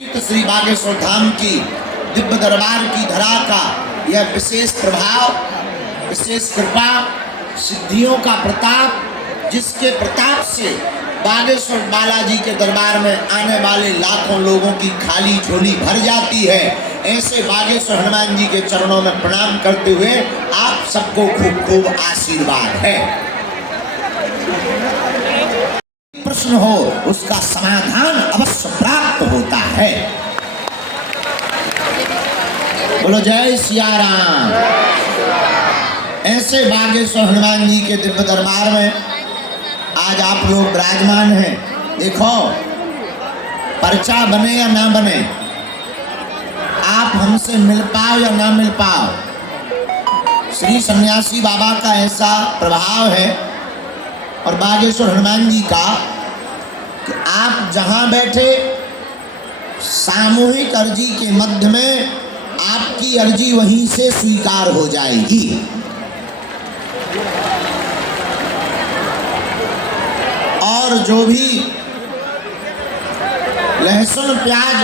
श्री बागेश्वर धाम की दिव्य दरबार की धरा का यह विशेष प्रभाव, विशेष कृपा, सिद्धियों का प्रताप, जिसके प्रताप से बागेश्वर बालाजी के दरबार में आने वाले लाखों लोगों की खाली झोली भर जाती है। ऐसे बागेश्वर हनुमान जी के चरणों में प्रणाम करते हुए आप सबको खूब खूब आशीर्वाद है। प्रश्न हो उसका समाधान अवश्य प्राप्त होता है। बोलो जय सिया राम। ऐसे बागेश्वर हनुमान जी के दिव्य दरबार में आज आप लोग विराजमान हैं। देखो, पर्चा बने या ना बने, आप हमसे मिल पाओ या ना मिल पाओ, श्री सन्यासी बाबा का ऐसा प्रभाव है और बागेश्वर हनुमान जी का कि आप जहां बैठे सामूहिक अर्जी के मध्य में आपकी अर्जी वहीं से स्वीकार हो जाएगी। और जो भी लहसुन प्याज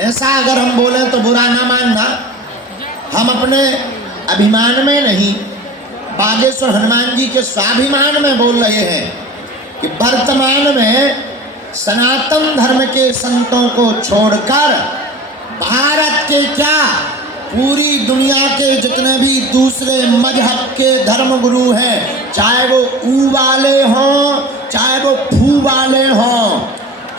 ऐसा अगर हम बोले तो बुरा ना मानना, हम अपने अभिमान में नहीं, बागेश्वर हनुमान जी के स्वाभिमान में बोल रहे हैं कि वर्तमान में सनातन धर्म के संतों को छोड़कर भारत के क्या पूरी दुनिया के जितने भी दूसरे मजहब के धर्म गुरु हैं, चाहे वो ऊ वाले हों चाहे वो फू वाले हों,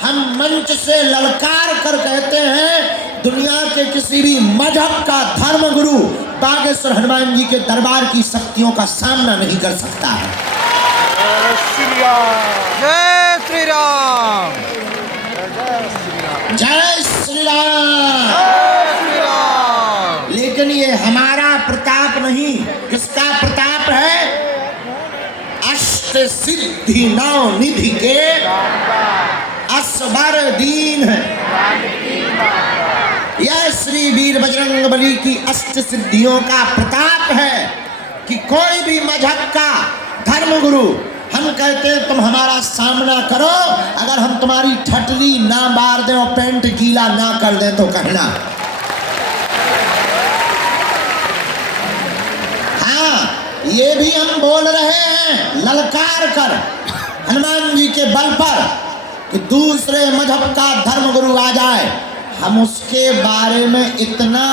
हम मंच से ललकार कर कहते हैं दुनिया के किसी भी मजहब का धर्म गुरु बागेश्वर हनुमान जी के दरबार की शक्तियों का सामना नहीं कर सकता है। जय श्री राम। जय श्री राम। लेकिन ये हमारा प्रताप नहीं, किसका प्रताप है? अष्ट सिद्धि नौ निधि के असबर दीन है। यह श्री वीर बजरंगबली की अष्ट सिद्धियों का प्रताप है कि कोई भी मजहब का धर्म गुरु, हम कहते हैं तुम हमारा सामना करो, अगर हम तुम्हारी ठटरी ना मार दें और पेंट गीला ना कर दें तो कहना। हाँ, ये भी हम बोल रहे हैं ललकार कर हनुमान जी के बल पर कि दूसरे मजहब का धर्म गुरु आ जाए, हम उसके बारे में इतना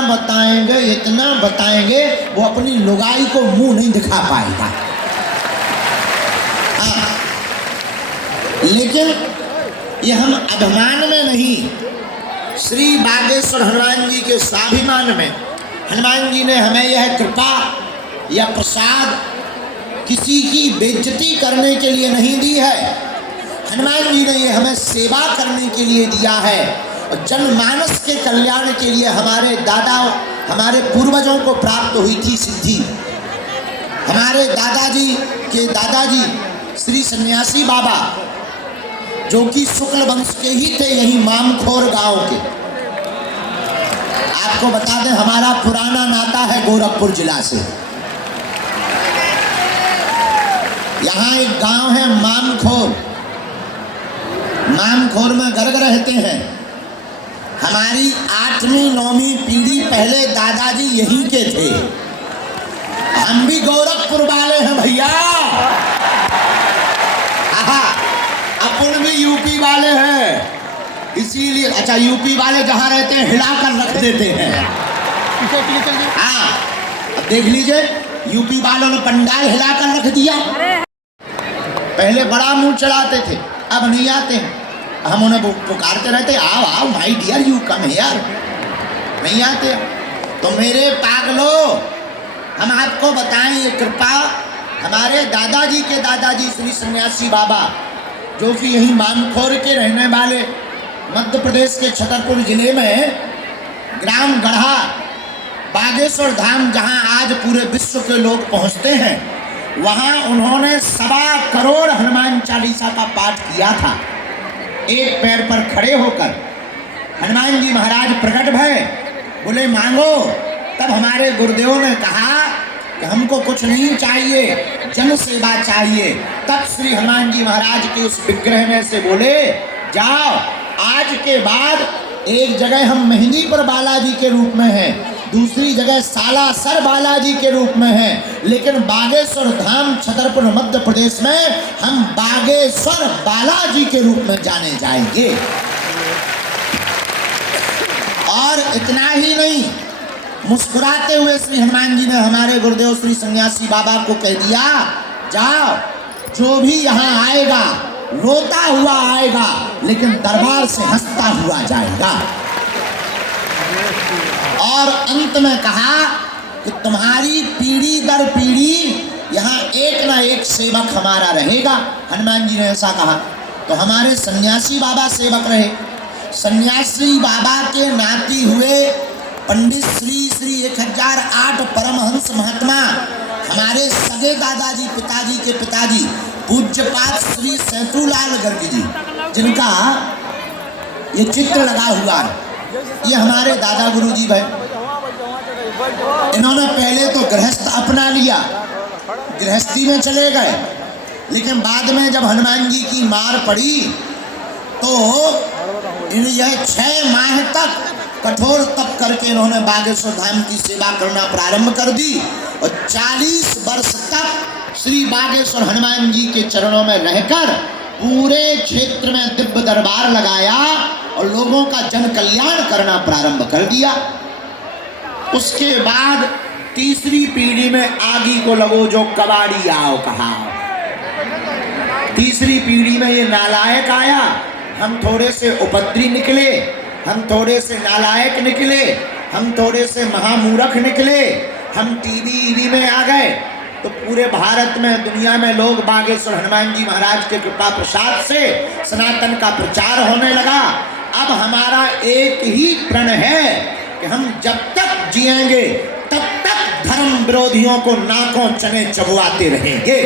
बताएंगे वो अपनी लुगाई को मुंह नहीं दिखा पाएगा। हाँ, लेकिन ये हम अभिमान में नहीं, श्री बागेश्वर हनुमान जी के स्वाभिमान में हनुमान जी ने हमें यह कृपा या प्रसाद किसी की बेइज्जती करने के लिए नहीं दी है। हनुमान जी ने ये हमें सेवा करने के लिए दिया है और जनमानस के कल्याण के लिए हमारे दादा, हमारे पूर्वजों को प्राप्त हुई थी सिद्धि। हमारे दादाजी के दादाजी श्री सन्यासी बाबा, जो कि शुक्ल वंश के ही थे, यही मामखोर गांव के। आपको बता दें, हमारा पुराना नाता है गोरखपुर जिला से। यहाँ एक गांव है मामखोर, मामखोर में गर्ग रहते हैं। हमारी 8वीं 9वीं पीढ़ी पहले दादाजी यहीं के थे। हम भी गोरखपुर वाले हैं भैया। आहा, अपन भी यूपी वाले हैं, इसीलिए। अच्छा, यूपी वाले जहाँ रहते हैं हिलाकर रख देते हैं। हाँ, अब देख लीजिए, यूपी वालों ने पंडाल हिलाकर रख दिया। पहले बड़ा मुंह चढ़ाते थे, अब नहीं आते हैं। हम उन्हें पुकारते रहते, आओ आओ my dear you come here, नहीं आते। तो मेरे पागलो, हम आपको बताएं ये कृपा हमारे दादाजी के दादाजी श्री सन्यासी बाबा, जो कि यही मानखोर के रहने वाले मध्य प्रदेश के छतरपुर जिले में ग्राम गढ़ा बागेश्वर धाम, जहां आज पूरे विश्व के लोग पहुंचते हैं, वहां उन्होंने 1.25 करोड़ हनुमान चालीसा का पाठ किया था। एक पैर पर खड़े होकर हनुमान जी महाराज प्रकट भय, बोले मांगो। तब हमारे गुरुदेव ने कहा कि हमको कुछ नहीं चाहिए, जन सेवा चाहिए। तब श्री हनुमान जी महाराज के उस विग्रह में से बोले, जाओ आज के बाद एक जगह हम मेहंदीपुर बालाजी के रूप में हैं, दूसरी जगह सालासर बालाजी के रूप में हैं, लेकिन बागेश्वर धाम छतरपुर मध्य प्रदेश में हम बागेश्वर बालाजी के रूप में जाने जाएंगे। और इतना ही नहीं, मुस्कुराते हुए श्री हनुमान जी ने हमारे गुरुदेव श्री सन्यासी बाबा को कह दिया, जाओ, जो भी यहाँ आएगा रोता हुआ आएगा, लेकिन दरबार से हंसता हुआ जाएगा। और अंत में कहा कि तुम्हारी पीढ़ी दर पीढ़ी यहाँ एक ना एक सेवक हमारा रहेगा। हनुमान जी ने ऐसा कहा तो हमारे सन्यासी बाबा सेवक रहे। सन्यासी बाबा के नाती हुए पंडित श्री श्री 1008 परमहंस महात्मा हमारे सगे दादाजी पिताजी के पिताजी पूज्यपाद श्री सेतुलाल गर्ग जी, जिनका ये चित्र लगा हुआ है, ये हमारे दादा गुरु जी भाई। इन्होंने पहले तो गृहस्थ अपना लिया, गृहस्थी में चले गए, लेकिन बाद में जब हनुमान जी की मार पड़ी तो यह 6 माह तक कठोर तप करके इन्होंने बागेश्वर धाम की सेवा करना प्रारंभ कर दी और 40 वर्ष तक श्री बागेश्वर हनुमान जी के चरणों में रहकर पूरे क्षेत्र में दिव्य दरबार लगाया और लोगों का जन कल्याण करना प्रारंभ कर दिया। उसके बाद तीसरी पीढ़ी में आगी को लगो जो कबाड़ी आओ कहा। तीसरी पीढ़ी में ये नालायक आया, हम थोड़े से उपद्री निकले, हम थोड़े से नालायक निकले, हम थोड़े से महामूर्ख निकले, हम टीवी में आ गए तो पूरे भारत में दुनिया में लोग बागेश्वर हनुमान जी महाराज के कृपा प्रसाद से सनातन का प्रचार होने लगा। अब हमारा एक ही प्रण है कि हम जब तक जिएंगे तब तक धर्म विरोधियों को नाकों चने चबवाते रहेंगे।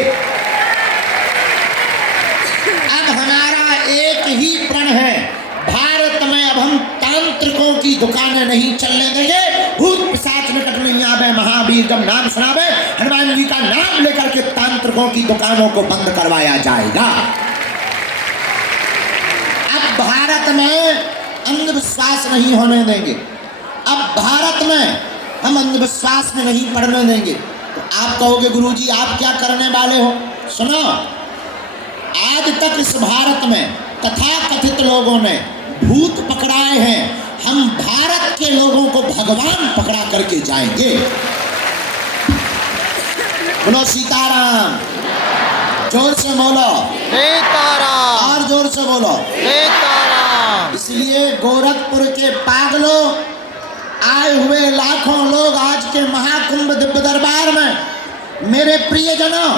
अब हमारा एक ही प्रण है, भारत में अब हम तांत्रिकों की दुकानें नहीं चलने देंगे। भूत पिशाच निकट नहीं आवे, महावीर जब नाम सुनावे, हनुमान जी का नाम लेकर के तांत्रिकों की दुकानों को बंद करवाया जाएगा। अब भारत में अंधविश्वास नहीं होने देंगे, अब भारत में हम अंधविश्वास में नहीं पड़ने देंगे। तो आप कहोगे गुरुजी आप क्या करने वाले हो? सुनो, आज तक इस भारत में तथाकथित लोगों ने भूत पकड़ाए हैं, हम भारत के लोगों को भगवान पकड़ा करके जाएंगे। बोलो सीताराम, जोर से बोलो सीताराम, और जोर से बोलो सीताराम। इसलिए गोरखपुर के पागलों, आए हुए लाखों लोग आज के महाकुंभ दिव्य दरबार में, मेरे प्रियजनों,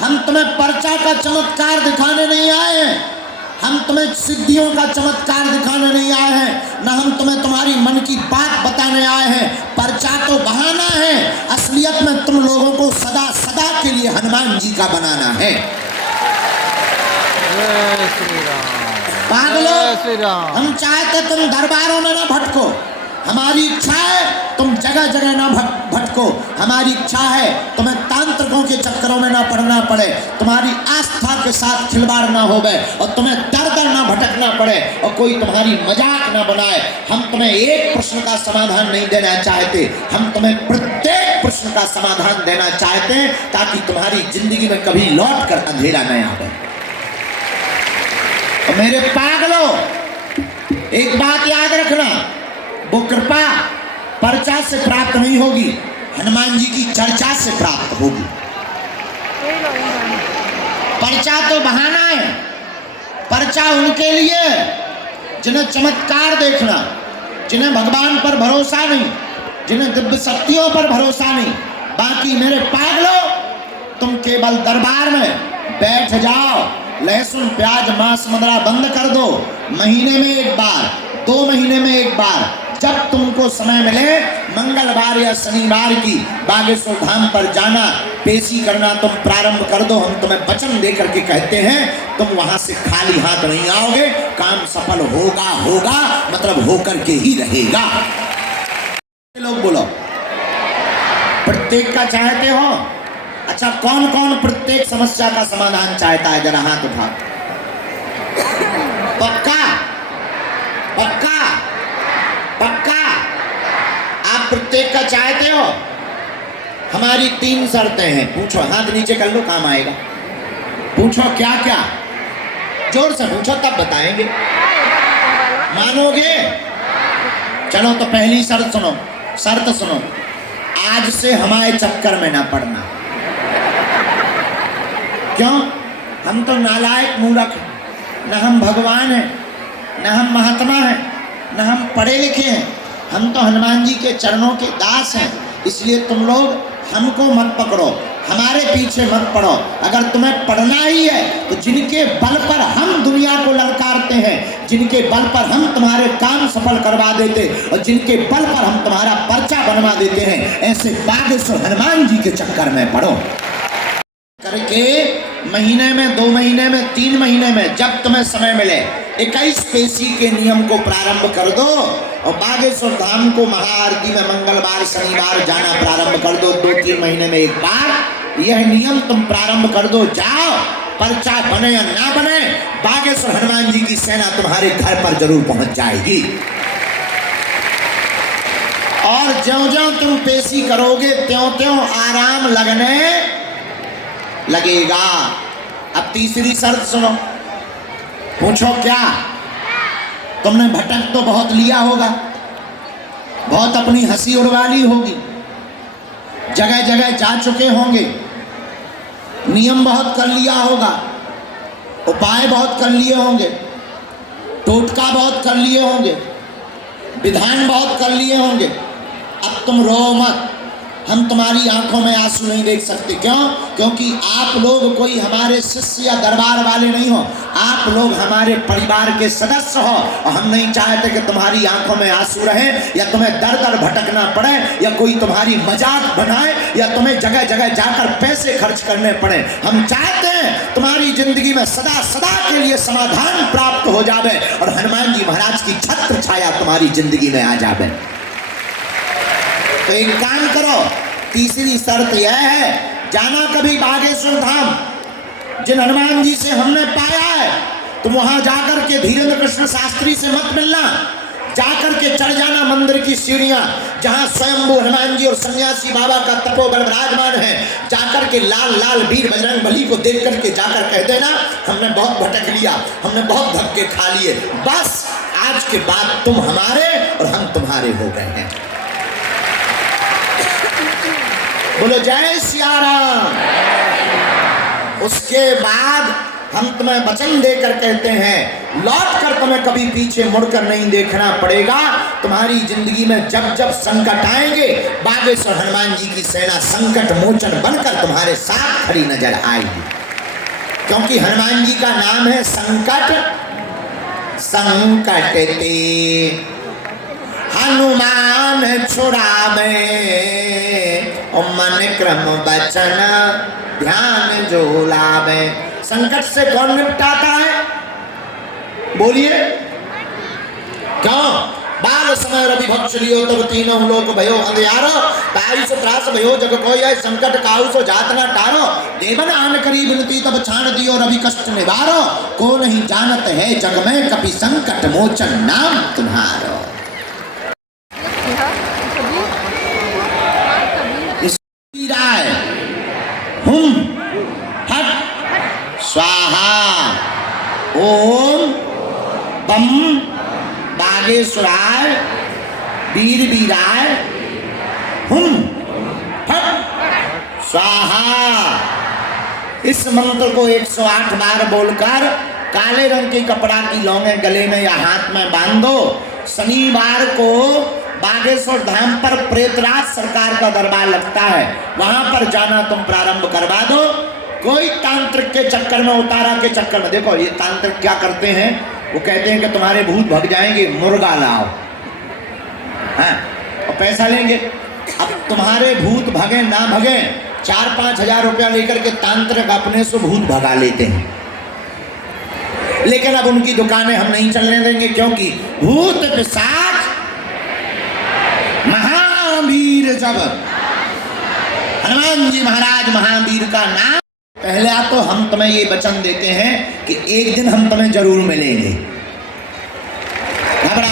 हम तुम्हें पर्चा का चमत्कार दिखाने नहीं आए हैं, हम तुम्हें सिद्धियों का चमत्कार दिखाने नहीं आए हैं, न हम तुम्हें तुम्हारी मन की बात बताने आए हैं। पर्चा तो बहाना है, असलियत में तुम लोगों को सदा सदा के लिए हनुमान जी का बनाना है। पागलों, हम चाहते तुम दरबारों में ना भटको, हमारी इच्छा है तुम जगह जगह ना भटको, हमारी इच्छा है तुम्हें तांत्रिकों के चक्करों में ना पड़ना पड़े, तुम्हारी आस्था के साथ खिलवाड़ ना हो गए और तुम्हें दर दर ना भटकना पड़े और कोई तुम्हारी मजाक ना बनाए। हम तुम्हें एक प्रश्न का समाधान नहीं देना चाहते, हम तुम्हें प्रत्येक प्रश्न का समाधान देना चाहते हैं ताकि तुम्हारी जिंदगी में कभी लौट कर अंधेरा न आवे। और मेरे पागलों, एक बात याद रखना, वो कृपा पर्चा से प्राप्त नहीं होगी, हनुमान जी की चर्चा से प्राप्त होगी। पर्चा तो बहाना है, पर्चा उनके लिए जिन्हें चमत्कार देखना, जिन्हें भगवान पर भरोसा नहीं, जिन्हें दिव्य शक्तियों पर भरोसा नहीं। बाकी मेरे पागलों, तुम केवल दरबार में बैठ जाओ, लहसुन प्याज मांस मदरा बंद कर दो, महीने में एक बार, 2 महीने में एक बार, जब तुमको समय मिले मंगलवार या शनिवार की बागेश्वर धाम पर जाना, पेशी करना तुम प्रारंभ कर दो। हम तुम्हें वचन दे करके कहते हैं, तुम वहां से खाली हाथ नहीं आओगे, काम सफल होगा होगा मतलब होकर के ही रहेगा। लोग बोलो प्रत्येक का चाहते हो? अच्छा, कौन कौन प्रत्येक समस्या का समाधान चाहता है? जरा हाथ उठा। पक्का पक्का पक्का? आप प्रत्येक का चाहते हो? हमारी 3 शर्तें हैं। पूछो, हाथ नीचे कर लो, काम आएगा। पूछो क्या क्या, जोर से पूछो तब बताएंगे। मानोगे? चलो तो पहली शर्त सुनो, शर्त सुनो, आज से हमारे चक्कर में ना पड़ना। क्यों? हम तो नालायक मूर्ख हैं, न हम भगवान हैं, न हम महात्मा हैं, न हम पढ़े लिखे हैं। हम तो हनुमान जी के चरणों के दास हैं। इसलिए तुम लोग हमको मत पकड़ो, हमारे पीछे मत पड़ो। अगर तुम्हें पढ़ना ही है तो जिनके बल पर हम दुनिया को ललकारते हैं, जिनके बल पर हम तुम्हारे काम सफल करवा देते और जिनके बल पर हम तुम्हारा पर्चा बनवा देते हैं, ऐसे बागेश्वर हनुमान जी के चक्कर में पड़ो करके महीने में, 2 महीने में, 3 महीने में, जब तुम्हें समय मिले 21 पेशी के नियम को प्रारंभ कर दो और बागेश्वर धाम को महाआरती में मंगलवार शनिवार जाना प्रारंभ कर दो। 2-3 महीने में एक बार यह नियम तुम प्रारंभ कर दो। जाओ, पर्चा बने या ना बने, बागेश्वर हनुमान जी की सेना तुम्हारे घर पर जरूर पहुंच जाएगी। और ज्यों-ज्यों तुम पेशी करोगे त्यों-त्यों आराम लगने लगेगा। अब तीसरी शर्त सुनो। पूछो क्या? तुमने भटक तो बहुत लिया होगा, बहुत अपनी हंसी उड़वा ली होगी, जगह जगह जा चुके होंगे, नियम बहुत कर लिया होगा, उपाय बहुत कर लिए होंगे, टोटका बहुत कर लिए होंगे, विधान बहुत कर लिए होंगे। अब तुम रो मत, हम तुम्हारी आंखों में आंसू नहीं देख सकते। क्यों? क्योंकि आप लोग कोई हमारे शिष्य या दरबार वाले नहीं हो, आप लोग हमारे परिवार के सदस्य हो और हम नहीं चाहते कि तुम्हारी आंखों में आंसू रहे या तुम्हें दर दर भटकना पड़े या कोई तुम्हारी मजाक बनाए या तुम्हें जगह जगह जाकर पैसे खर्च करने पड़े। हम चाहते हैं तुम्हारी जिंदगी में सदा सदा के लिए समाधान प्राप्त हो जावे और हनुमान जी महाराज की छत्र छाया तुम्हारी जिंदगी में आ जावे। तो एक काम करो, तीसरी शर्त यह है, जाना कभी बागेश्वर धाम। जिन हनुमान जी से हमने पाया है, तुम वहां जाकर के धीरेन्द्र कृष्ण शास्त्री से मत मिलना, जाकर के चढ़ जाना मंदिर की सीढ़ियां जहां स्वयंभू हनुमान जी और सन्यासी बाबा का तपोबल विराजमान है। जाकर के लाल लाल वीर बजरंग बली को देख करके जाकर कह देना, हमने बहुत भटक लिया, हमने बहुत धक्के खा लिए, बस आज के बाद तुम हमारे और हम तुम्हारे हो गए हैं। बोलो जय सिया राम। उसके बाद हम तुम्हें वचन देकर कहते हैं, लौट कर तुम्हें कभी पीछे मुड़कर नहीं देखना पड़ेगा। तुम्हारी जिंदगी में जब जब संकट आएंगे, बागेश्वर हनुमान जी की सेना संकट मोचन बनकर तुम्हारे साथ खड़ी नजर आएगी। क्योंकि हनुमान जी का नाम है संकट संकट ते हनुमान छुड़ावे और मन क्रम बचन ध्यान जो लावे। संकट से कौन निपटाता है? बोलिए। क्यों? बाल समय रवि भक्ष लियो तब तीनों लोक भयो अंधियारो, ताई से त्रास भयो जग कोई है, संकट काहू सो जात न टारो, देवन आन करी विनती तब छाण दियो रवि कष्ट निवारो, को नहीं जानत है जग में कपि संकट मोचन नाम तुम्हारो। हुम फट स्वाहा ओम बम बागेश्वराय वीर वीराय हुम फट स्वाहा। इस मंत्र को 108 बार बोलकर काले रंग के कपड़ा की लौंगे गले में या हाथ में बांधो। शनिवार को बागेश्वर धाम पर प्रेतराज सरकार का दरबार लगता है, वहां पर जाना तुम प्रारंभ करवा दो। कोई तांत्रिक के चक्कर में, उतारा के चक्कर में, देखो ये तांत्रिक क्या करते हैं, वो कहते हैं कि तुम्हारे भूत भग जाएंगे, मुर्गा लाओ, हाँ, और पैसा लेंगे। अब तुम्हारे भूत भगे ना भगे, 4-5 हजार रुपया लेकर के तांत्रिक अपने से भूत भगा लेते हैं। लेकिन अब उनकी दुकानें हम नहीं चलने देंगे, क्योंकि भूत पिशाच महावीर जब हनुमान जी महाराज महावीर का नाम। पहले तो हम तुम्हें ये वचन देते हैं कि एक दिन हम तुम्हें जरूर मिलेंगे, घबरा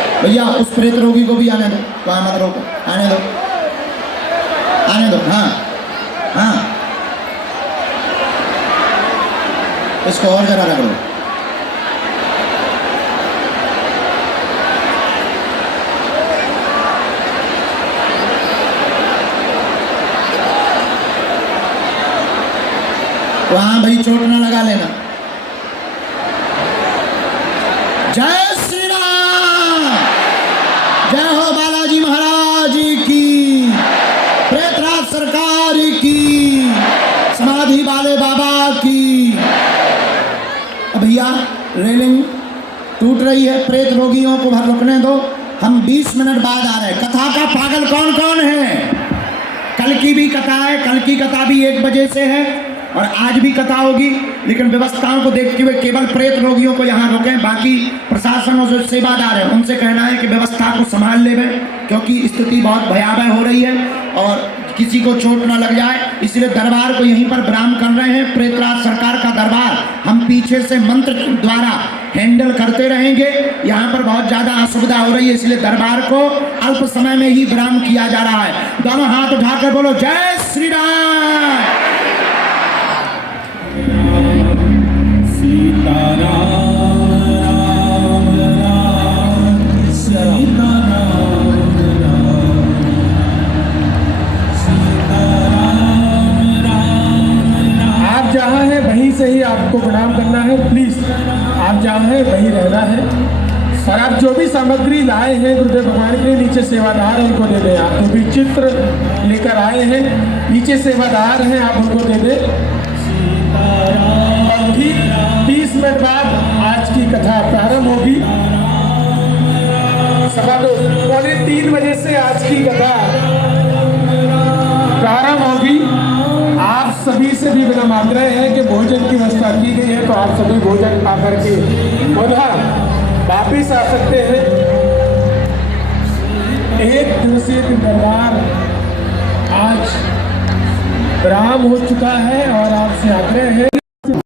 भैया उस प्रेत रोगी को भी आने दो, वहाँ मत रोको, आने दो, आने दो। हाँ हाँ, इसको और जरा रख लो। वहां भाई चोट ना लगा लेना। जय श्री राम, जय हो बालाजी महाराज की, प्रेतराज सरकार की, समाधि वाले बाबा की। अब भैया रेलिंग टूट रही है, प्रेत रोगियों को भर रुकने दो, हम 20 मिनट बाद आ रहे हैं। कथा का पागल कौन कौन है? कल की भी कथा है, कल की कथा भी 1 बजे से है और आज भी कथा होगी, लेकिन व्यवस्थाओं को देखते हुए केवल प्रेत रोगियों को यहाँ रोकें। बाकी प्रशासन और जो सेवादार है उनसे कहना है कि व्यवस्था को संभाल लेवे, क्योंकि स्थिति बहुत भयावह हो रही है और किसी को चोट ना लग जाए, इसलिए दरबार को यहीं पर विराम कर रहे हैं। प्रेतराज सरकार का दरबार हम पीछे से मंत्र द्वारा हैंडल करते रहेंगे। यहाँ पर बहुत ज़्यादा असुविधा हो रही है, इसलिए दरबार को अल्प समय में ही विराम किया जा रहा है। दोनों हाथ उठाकर बोलो जय श्री राम। आप जहाँ हैं वहीं से ही आपको प्रणाम करना है। प्लीज आप जहाँ हैं वहीं रहना है और आप जो भी सामग्री लाए हैं गुरुदेव भगवान के नीचे सेवादार हैं उनको दे दें। आप जो भी चित्र लेकर आए हैं नीचे सेवादार हैं, आप उनको दे दें। और ठीक 30 मिनट बाद आज की कथा प्रारंभ होगी। 2:15 बजे से आज की कथा प्रारंभ होगी। आप सभी से भी विनम्र आग्रह है कि भोजन की व्यवस्था की गई है, तो आप सभी भोजन खा करके पुनः वापिस आ सकते हैं। 1 दिवसीय दरबार आज विराम हो चुका है और आपसे आग्रह है